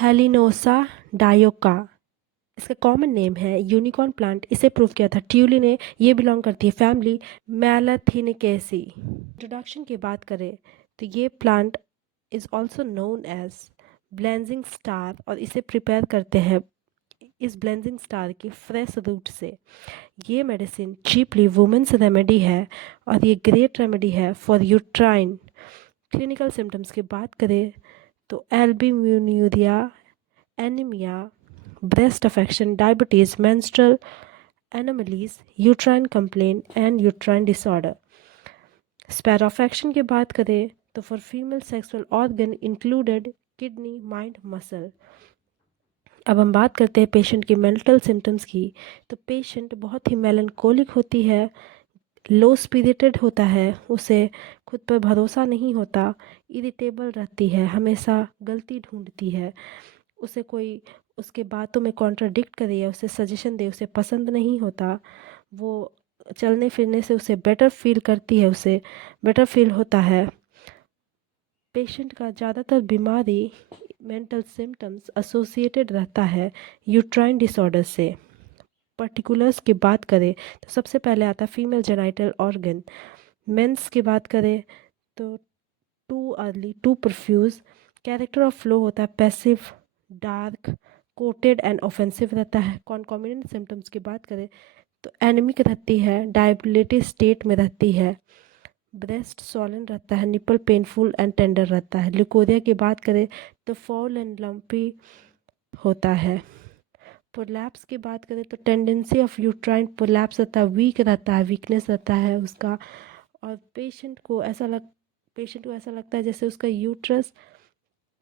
हेलिनोसा डायोका इसका common name है unicorn plant. इसे प्रूव किया था ट्यूलिने। ये बिलोंग करती है फैमिली मैलाथिनिकेसी। इंट्रोडक्शन की बात करें तो ये plant is also known as blazing star और इसे प्रिपेयर करते हैं इस ब्लेंजिंग स्टार की फ्रेश रूट से। ये मेडिसिन चीपली वुमेन्स रेमेडी है और ये ग्रेट रेमेडी है फॉर यूट्राइन। क्लिनिकल सिम्टम्स की बात करें तो albuminuria, anaemia, breast affection, diabetes, menstrual anomalies, uterine complaint and uterine disorder। Sphere affection की बात करें तो for female sexual organ included kidney, mind, muscle. अब हम बात करते हैं पेशेंट की मेंटल सिम्टम्स की। तो पेशेंट बहुत ही मेलनकोलिक होती है, लो स्पिरिटेड होता है, उसे खुद पर भरोसा नहीं होता, इरिटेबल रहती है, हमेशा गलती ढूंढती है, उसे कोई उसके बातों में कॉन्ट्राडिक्ट करे या उसे सजेशन दे उसे पसंद नहीं होता। वो चलने फिरने से उसे बेटर फील करती है, उसे बेटर फील होता है। पेशेंट का ज़्यादातर बीमारी मेंटल सिम्टम्स एसोसिएटेड रहता है यूट्राइन डिसऑर्डर से। पर्टिकुलर्स की बात करें तो सबसे पहले आता है फीमेल जेनाइटल ऑर्गन। मेंस की बात करें तो too early, too profuse, character of flow होता है passive, dark, coated and offensive रहता है। कॉन्कॉमिनेंट सिम्टम्स की बात करें तो एनीमिक रहती है, डायबिलिटी स्टेट में रहती है, ब्रेस्ट सॉलन रहता है, निपल पेनफुल एंड टेंडर रहता है। ल्यूकोरिया की बात करें तो फॉल एंड लंपी होता है। प्रोलैप्स की बात करें तो टेंडेंसी ऑफ यूट्राइन प्रोलैप्स रहता है, वीक रहता है, वीकनेस रहता है उसका। और पेशेंट को ऐसा लगता है जैसे उसका यूट्रस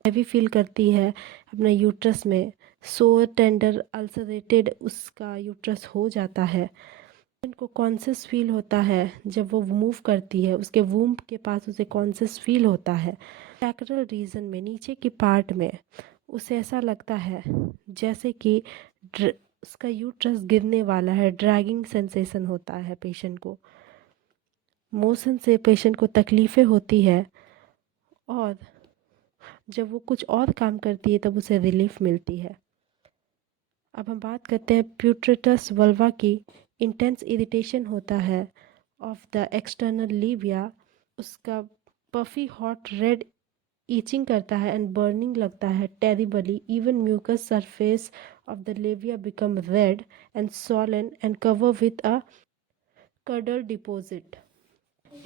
हैवी फील करती है अपने यूट्रस में, सोअर, टेंडर, अल्सरेटेड उसका यूट्रस हो जाता है। पेशेंट को कॉन्शियस फील होता है जब वो मूव करती है, उसके वूम्ब के पास उसे कॉन्शियस फील होता है। सैक्रल रीजन में नीचे की पार्ट में उसे ऐसा लगता है जैसे कि उसका यूट्रस गिरने वाला है, ड्रैगिंग सेंसेशन होता है पेशेंट को। मोशन से पेशेंट को तकलीफ़ें होती है और जब वो कुछ और काम करती है तब उसे रिलीफ मिलती है। अब हम बात करते हैं प्यूट्रेटस वल्वा की। इंटेंस इरिटेशन होता है ऑफ द एक्सटर्नल लीविया, उसका पफी हॉट रेड ईचिंग करता है एंड बर्निंग लगता है terribly. Even mucus surface of the labia become red and swollen and cover with a curdle deposit.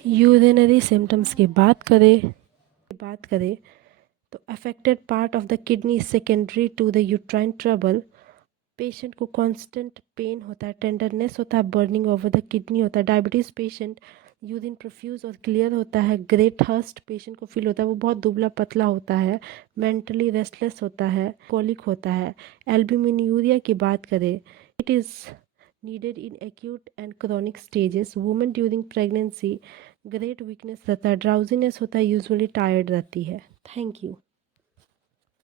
Urinary symptoms की बात करें तो affected part of the kidney secondary to the uterine trouble. Patient को constant pain होता है, tenderness होता है, burning over the kidney होता है। डायबिटीज़ पेशेंट यूरिन प्रोफ्यूज और क्लियर होता है, ग्रेट थर्स्ट पेशेंट को फील होता है, वो बहुत दुबला पतला होता है, मेंटली रेस्टलेस होता है, कोलिक होता है। एल्ब्यूमिन्यूरिया की बात करें, it is needed in acute and chronic stages. Women during pregnancy great weakness रहता है, ड्राउजीनेस होता है, यूजुअली टायर्ड रहती है। Thank you.